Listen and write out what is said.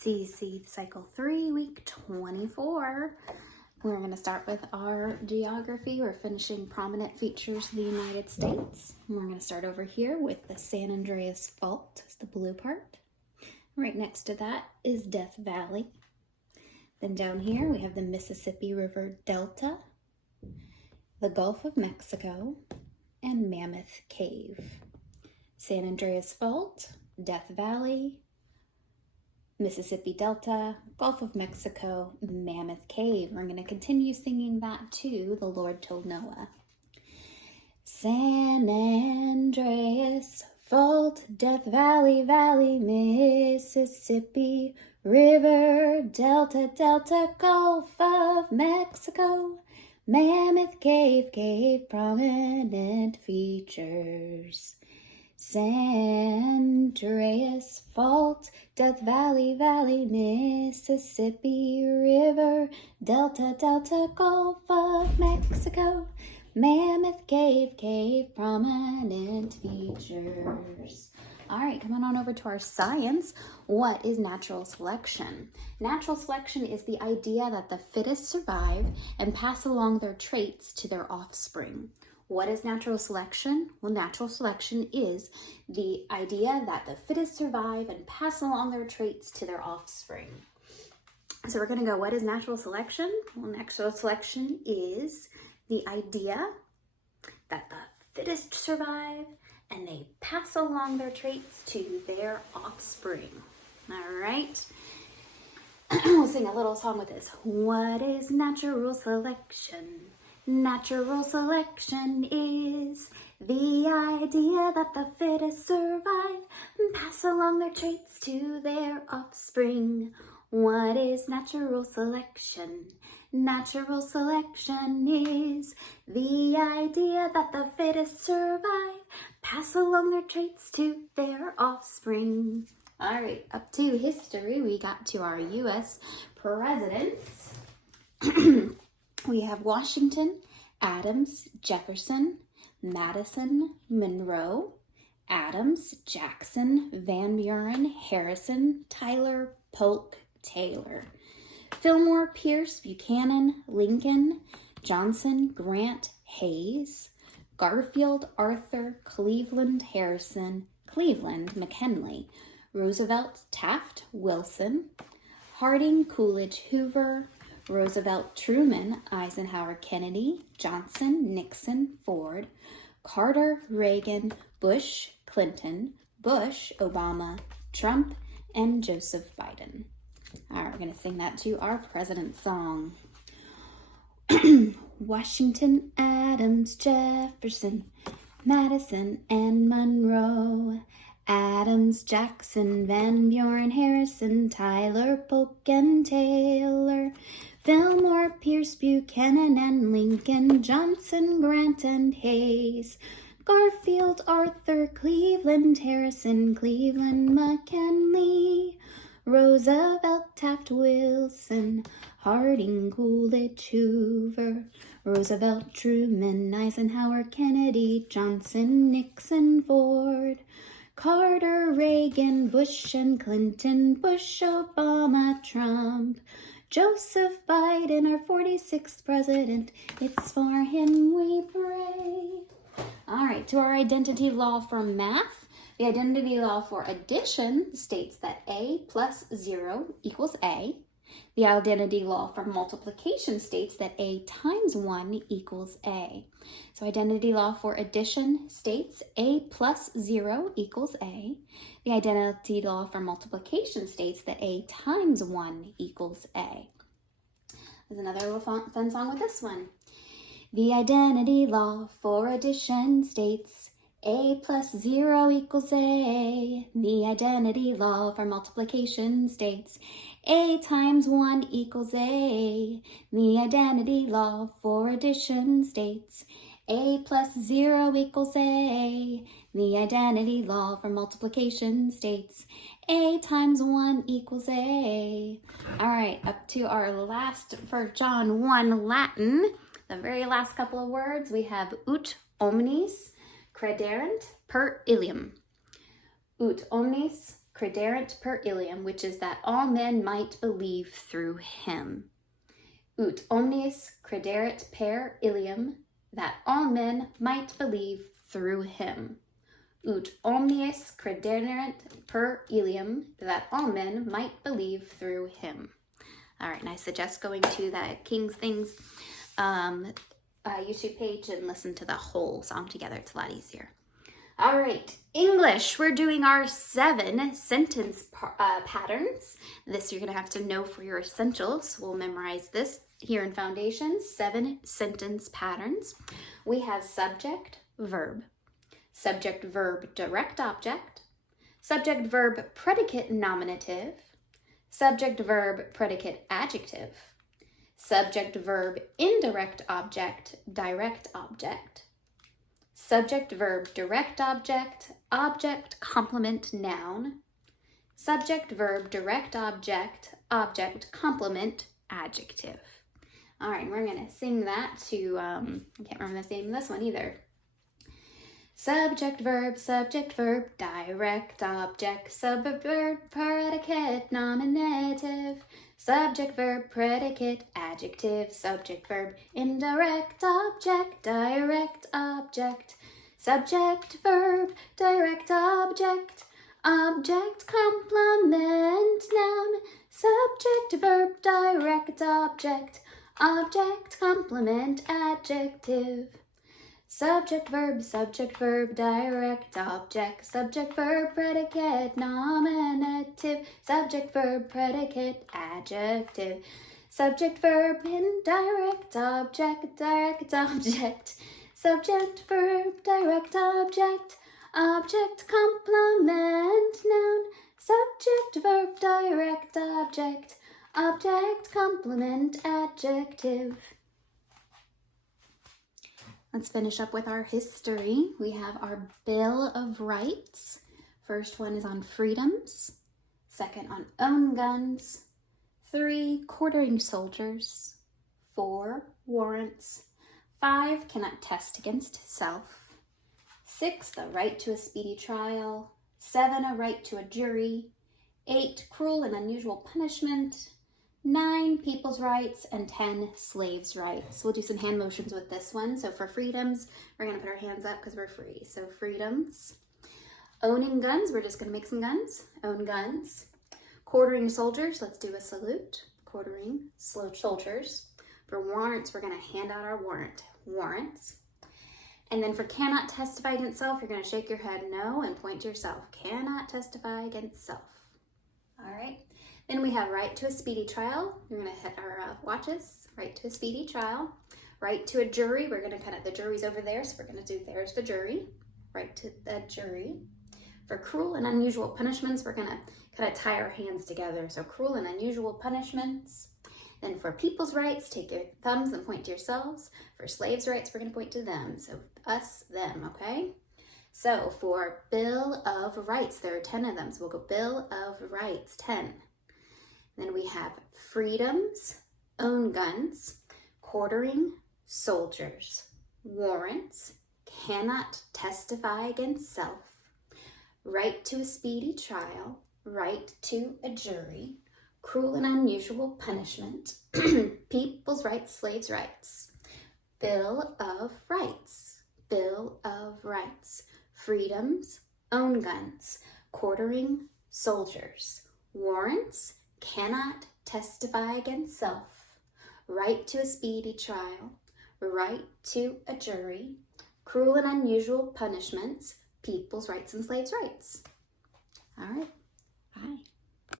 CC Cycle 3, Week 24. We're going to start with our geography. We're finishing prominent features of the United States. And we're going to start over here with the San Andreas Fault, is the blue part. Right next to that is Death Valley. Then down here we have the Mississippi River Delta, the Gulf of Mexico, and Mammoth Cave. San Andreas Fault, Death Valley, Mississippi Delta, Gulf of Mexico, Mammoth Cave. We're going to continue singing that too, the Lord told Noah. San Andreas Fault, Death Valley, Valley, Mississippi River, Delta, Delta, Gulf of Mexico, Mammoth Cave, Cave, prominent features. San Andreas Fault, Death Valley, Valley, Mississippi River, Delta, Delta, Gulf of Mexico, Mammoth Cave, Cave, prominent features. All right, coming on over to our science. What is natural selection? Natural selection is the idea that the fittest survive and pass along their traits to their offspring. What is natural selection? Well, natural selection is the idea that the fittest survive and pass along their traits to their offspring. So we're going to go, what is natural selection? Well, natural selection is the idea that the fittest survive and they pass along their traits to their offspring. All right. We'll sing a little song with this. What is natural selection? Natural selection is the idea that the fittest survive and pass along their traits to their offspring. What is natural selection? Natural selection is the idea that the fittest survive, pass along their traits to their offspring. All right, up to history, we got to our U.S. presidents. We have Washington, Adams, Jefferson, Madison, Monroe, Adams, Jackson, Van Buren, Harrison, Tyler, Polk, Taylor, Fillmore, Pierce, Buchanan, Lincoln, Johnson, Grant, Hayes, Garfield, Arthur, Cleveland, Harrison, Cleveland, McKinley, Roosevelt, Taft, Wilson, Harding, Coolidge, Hoover, Roosevelt, Truman, Eisenhower, Kennedy, Johnson, Nixon, Ford, Carter, Reagan, Bush, Clinton, Bush, Obama, Trump, and Joseph Biden. All right, we're going to sing that to our president song. Washington, Adams, Jefferson, Madison, and Monroe, Adams, Jackson, Van Buren, Harrison, Tyler, Polk, and Taylor, Fillmore, Pierce, Buchanan, and Lincoln, Johnson, Grant, and Hayes, Garfield, Arthur, Cleveland, Harrison, Cleveland, McKinley, Roosevelt, Taft, Wilson, Harding, Coolidge, Hoover, Roosevelt, Truman, Eisenhower, Kennedy, Johnson, Nixon, Ford, Carter, Reagan, Bush, and Clinton, Bush, Obama, Trump, Joseph Biden, our 46th president, it's for him we pray. All right, to our identity law from math. The identity law for addition states that A plus 0 equals A. The identity law for multiplication states that A times 1 equals A. So identity law for addition states A plus 0 equals A. The identity law for multiplication states that A times 1 equals A. There's another little fun song with this one. The identity law for addition states A plus 0 equals A. The identity law for multiplication states A times 1 equals A. The identity law for addition states A plus 0 equals A. The identity law for multiplication states A times 1 equals A. All right, up to our last for John 1 Latin. The very last couple of words, we have ut omnis crederent per ilium. Ut omnis crederint per ilium, which is that all men might believe through him. Ut omnes crederit per ilium, that all men might believe through him. Ut omnes crederint per ilium, that all men might believe through him. All right, and I suggest going to that King's Things YouTube page and listen to the whole song together. It's a lot easier. All right, English. We're doing our 7 sentence patterns. This you're going to have to know for your essentials. We'll memorize this here in Foundations. 7 sentence patterns. We have subject, verb, subject, verb, direct object, subject, verb, predicate, nominative, subject, verb, predicate, adjective, subject, verb, indirect object, direct object, subject, verb, direct object, object, complement, noun, subject, verb, direct object, object, complement, adjective. All right, we're going to sing that to, I can't remember the name of this one either. Subject, verb, direct object, subject, verb, predicate, nominative, subject, verb, predicate, adjective, subject, verb, indirect object, direct object, subject, verb, direct object, object, complement, noun, subject, verb, direct object, object, complement, adjective. Subject, verb, direct object, subject, verb, predicate, nominative, subject, verb, predicate, adjective, subject, verb, indirect object, direct object, subject, verb, direct object, object, complement, noun, subject, verb, direct object, object, complement, adjective. Let's finish up with our history. We have our Bill of Rights. First one is on freedoms. Second on own guns. 3, quartering soldiers. 4, warrants. 5, cannot test against self. 6, the right to a speedy trial. 7, a right to a jury. 8, cruel and unusual punishment. 9, people's rights, and 10, slaves' rights. We'll do some hand motions with this one. So for freedoms, we're going to put our hands up because we're free. So freedoms. Owning guns, we're just going to make some guns. Own guns. Quartering soldiers, let's do a salute. Quartering soldiers. For warrants, we're going to hand out our warrants. And then for cannot testify against self, you're going to shake your head no and point to yourself. Cannot testify against self. All right. Then we have right to a speedy trial. We're going to hit our watches. Right to a speedy trial. Right to a jury. We're going to cut it. The jury's over there, so we're going to do there's the jury. Right to the jury. For cruel and unusual punishments, we're going to kind of tie our hands together. So cruel and unusual punishments. Then for people's rights, take your thumbs and point to yourselves. For slaves' rights, we're going to point to them. So us, them, okay? So for Bill of Rights, there are 10 of them. So we'll go Bill of Rights, 10. Then we have freedoms, own guns, quartering soldiers, warrants, cannot testify against self, right to a speedy trial, right to a jury, cruel and unusual punishment, people's rights, slaves' rights, Bill of Rights, Bill of Rights, freedoms, own guns, quartering soldiers, warrants, cannot testify against self, right to a speedy trial, right to a jury, cruel and unusual punishments, people's rights and slaves' rights. All right, bye.